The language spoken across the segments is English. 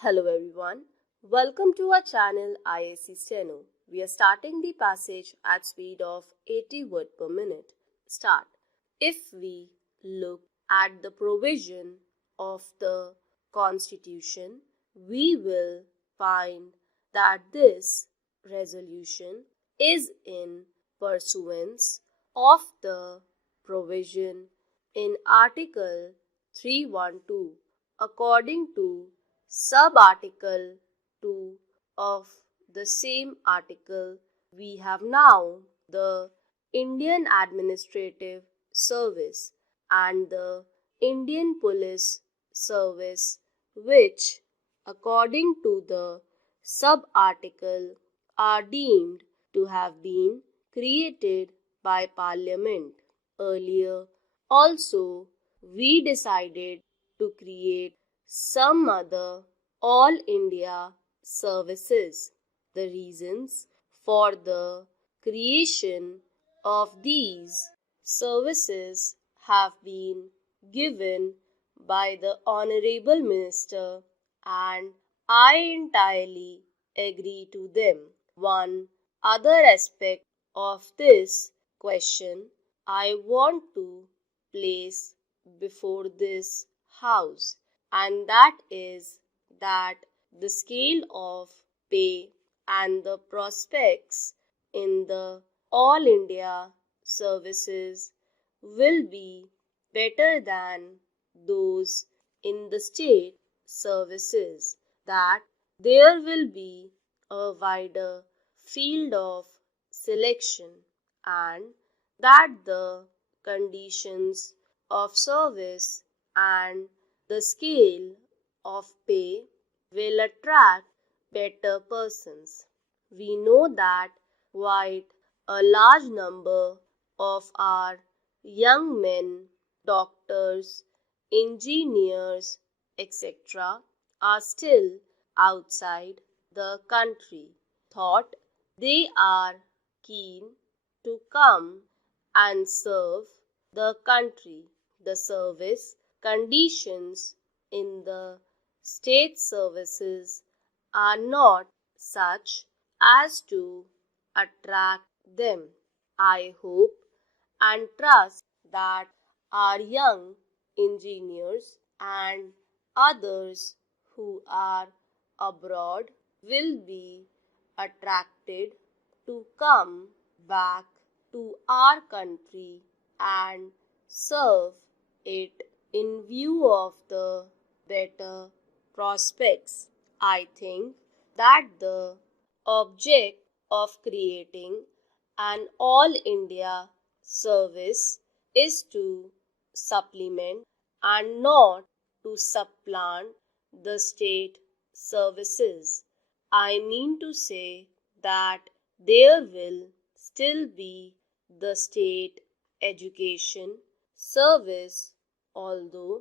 Hello everyone, welcome to our channel Isc Steno. We are starting the passage at speed of 80 words per minute. Start. If we look at the provision of the Constitution, we will find that this resolution is in pursuance of the provision in Article 312 according to Sub-Article 2 of the same article. We have now the Indian Administrative Service and the Indian Police Service, which, according to the sub-article, are deemed to have been created by Parliament. Earlier, also, we decided to create some other All India services. The reasons for the creation of these services have been given by the Honorable Minister, and I entirely agree to them. One other aspect of this question I want to place before this House, and that is that the scale of pay and the prospects in the All India services will be better than those in the state services, that there will be a wider field of selection, and that the conditions of service and the scale of pay will attract better persons. We know that quite a large number of our young men, doctors, engineers, etc. are still outside the country. Thought they are keen to come and serve the country. The service conditions in the state services are not such as to attract them. I hope and trust that our young engineers and others who are abroad will be attracted to come back to our country and serve it in view of the better prospects. I think that the object of creating an All India service is to supplement and not to supplant the state services. I mean to say that there will still be the state education service, although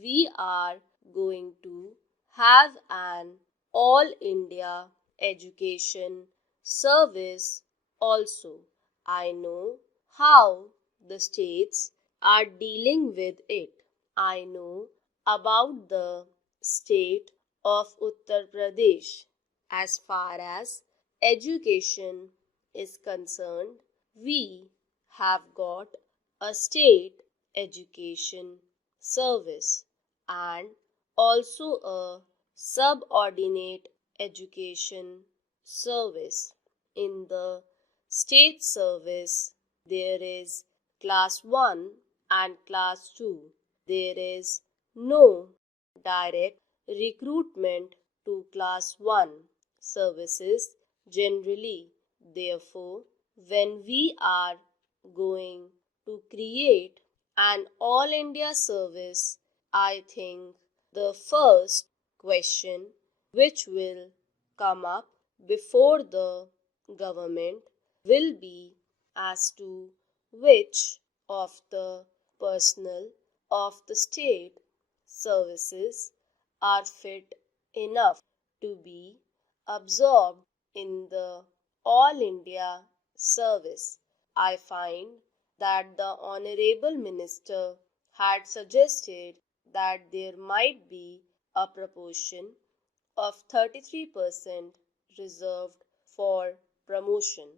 we are going to have an All India education service also. I know how the states are dealing with it. I know about the state of Uttar Pradesh. As far as education is concerned, we have got a state education service and also a subordinate education service. In the state service, there is class 1 and class 2. There is no direct recruitment to class 1 services generally. Therefore, when we are going to create an All India service, I think the first question which will come up before the government will be as to which of the personnel of the state services are fit enough to be absorbed in the All India service. I find that the Honorable Minister had suggested that there might be a proportion of 33% reserved for promotion.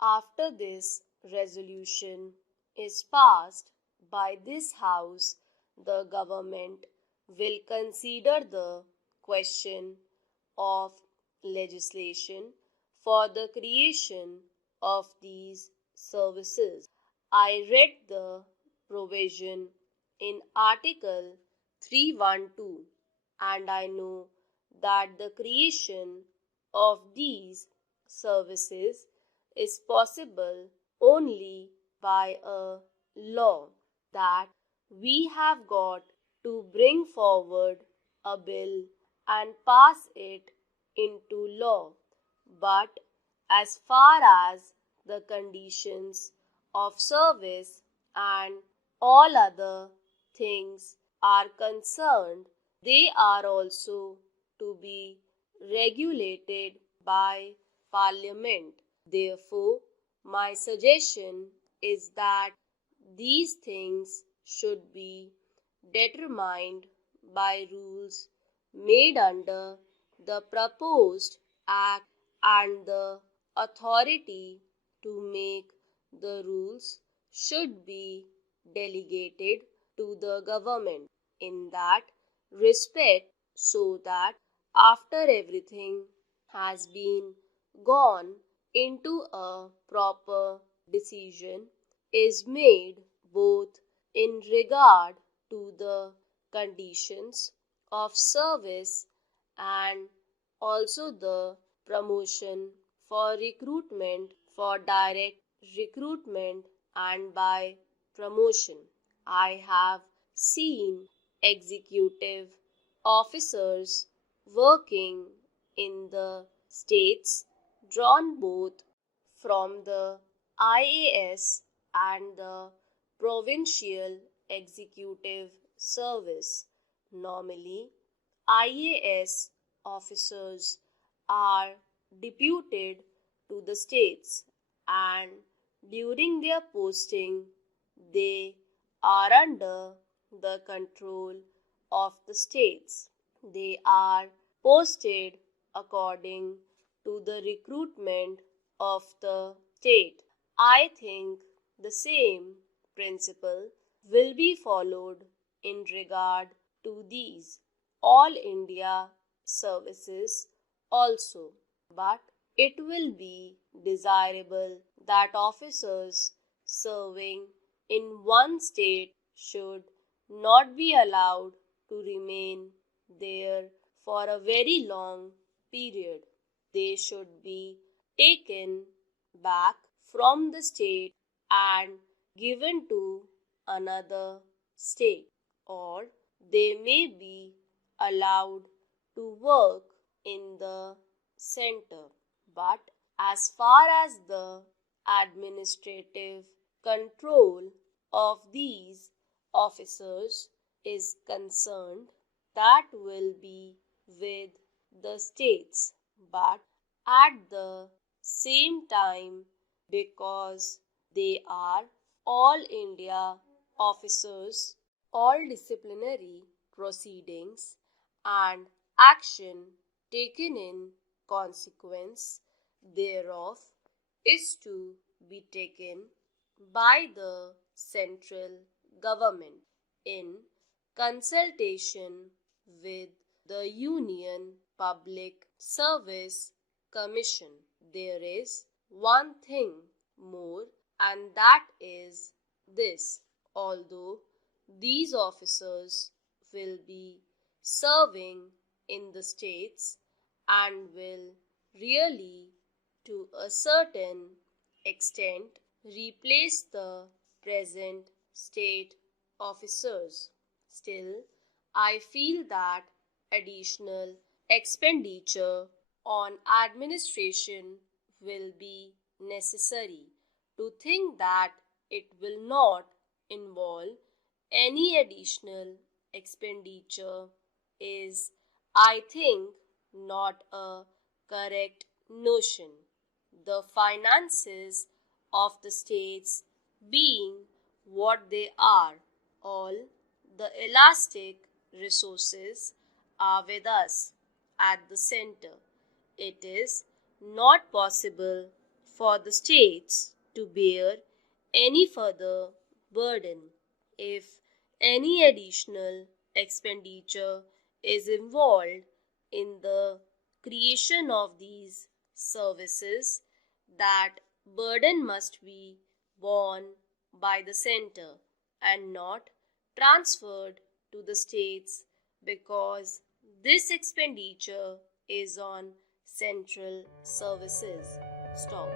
After this resolution is passed by this House, the government will consider the question of legislation for the creation of these services. I read the provision in Article 312 and I know that the creation of these services is possible only by a law, that we have got to bring forward a bill and pass it into law. But as far as the conditions of service and all other things are concerned, they are also to be regulated by Parliament. Therefore, my suggestion is that these things should be determined by rules made under the proposed Act, and the authority to make the rules should be delegated to the government in that respect, so that after everything has been gone into a proper decision is made, both in regard to the conditions of service and also the promotion for recruitment, for direct recruitment and by promotion. I have seen executive officers working in the states drawn both from the IAS and the provincial executive service. Normally, IAS officers are deputed to the states, and during their posting they are under the control of the states. They are posted according to the recruitment of the state. I think the same principle will be followed in regard to these All India services also, but it will be desirable that officers serving in one state should not be allowed to remain there for a very long period. They should be taken back from the state and given to another state, or they may be allowed to work in the center. But as far as the administrative control of these officers is concerned, that will be with the states. But at the same time, because they are all India officers, all disciplinary proceedings and action taken in consequence thereof is to be taken by the central government in consultation with the Union Public Service Commission. There is one thing more, and that is this: although these officers will be serving in the states and will really to a certain extent replace the present state officers, still I feel that additional expenditure on administration will be necessary. To think that it will not involve any additional expenditure is, I think, not a correct notion. The finances of the states being what they are, all the elastic resources are with us. at the center. It is not possible for the states to bear any further burden. If any additional expenditure is involved in the creation of these services, that burden must be borne by the center and not transferred to the states, because this expenditure is on central services. Stop.